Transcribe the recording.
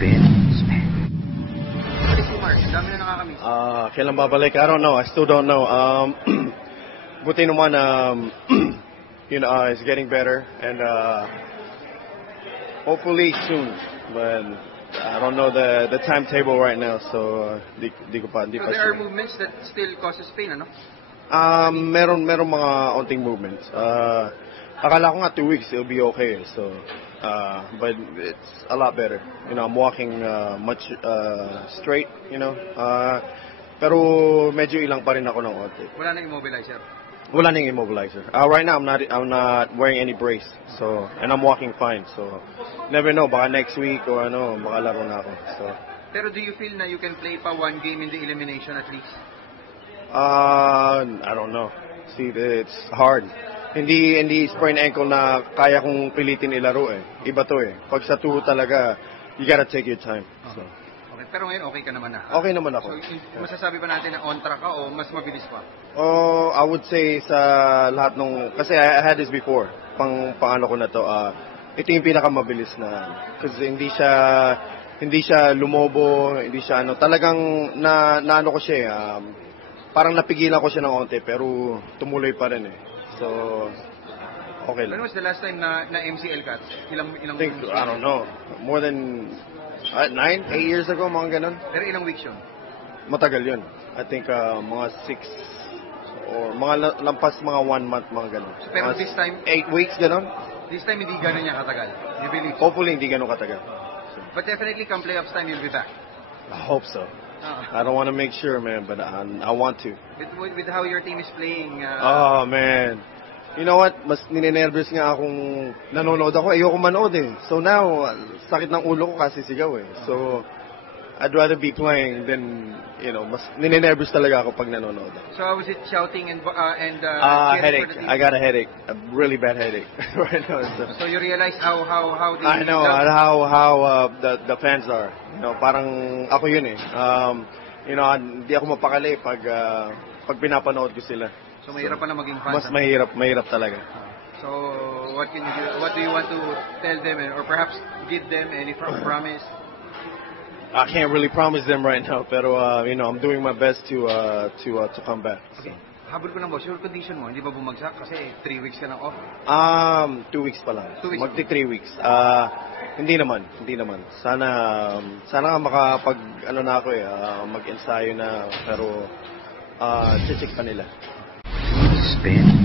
Spin. Si Mark, ang dami na nakakamiss. Kailan babalik? I don't know. I still don't know. Buti naman, it's getting better and hopefully soon. But I don't know the timetable right now, so di ko pa So there sure. are movements that still causes pain, ano? Meron mga onting movements. Akala ko nga 2 weeks it'll be okay. So, but it's a lot better. I'm walking much straight. Pero medyo ilang pa rin ako ng onti. Wala nang immobilizer. Wala nang immobilizer. Right now I'm not wearing any brace. So, and I'm walking fine. So, never know. Baka next week or makalaro na ako. So. Pero do you feel na you can play pa one game in the elimination at least? I don't know. See, it's hard. Hindi sprain ankle na kaya kong pilitin ilaro eh. Iba to eh. Pag sa tuho talaga, you gotta take your time. So. Okay. Pero ngayon okay ka naman na? Okay naman ako. So masasabi ba natin na on track ka o mas mabilis pa? I would say sa lahat nung, kasi I had this before. Pang-ano ko na to, ito yung pinakamabilis na. Kasi hindi siya lumobo, hindi siya talagang naano ko siya eh. Parang napigilan ko siya ng onte pero tumuloy pa rin eh. So, okay lang. When was the last time na MCL ka? Ilang I don't know. More than 9, 8 years ago, mga ganun. Pero ilang weeks yun? Matagal yun. I think mga 6 or mga lampas mga 1 month, mga ganun. So, pero this time? 8 weeks, ganun. This time hindi ganun niya katagal? You believe? Hopefully hindi ganun katagal. But definitely come playoffs time you'll be back. I hope so. I don't want to make sure, man, but I want to. With how your team is playing. Oh, man. You know what? Mas ninenervous nga akong nanonood ako. Ayoko manood eh. So now, sakit ng ulo ko kasi sigaw eh. So, I'd rather be playing than, mas ninenervous talaga ako pag nanonood ako. So how was it shouting and headache. I got a headache. A really bad headache right now. So you realize how they I know how the fans are. Parang ako yun eh. Hindi ako mapakali pag pinapanood ko sila. So mahirap pa na maging fans. Mas mahirap talaga. So what can you do? What do you want to tell them or perhaps give them any promise? I can't really promise them right now, pero I'm doing my best to come back. So. Okay. Habol ko lang boss, your condition mo, hindi ba bumagsak? Kasi 3 weeks ka na off. 2 weeks pa lang. 2 weeks. Magti 3 weeks. Hindi naman. Sana nga makapag na ako eh, mag-ensayo na pero check pa nila. Spin.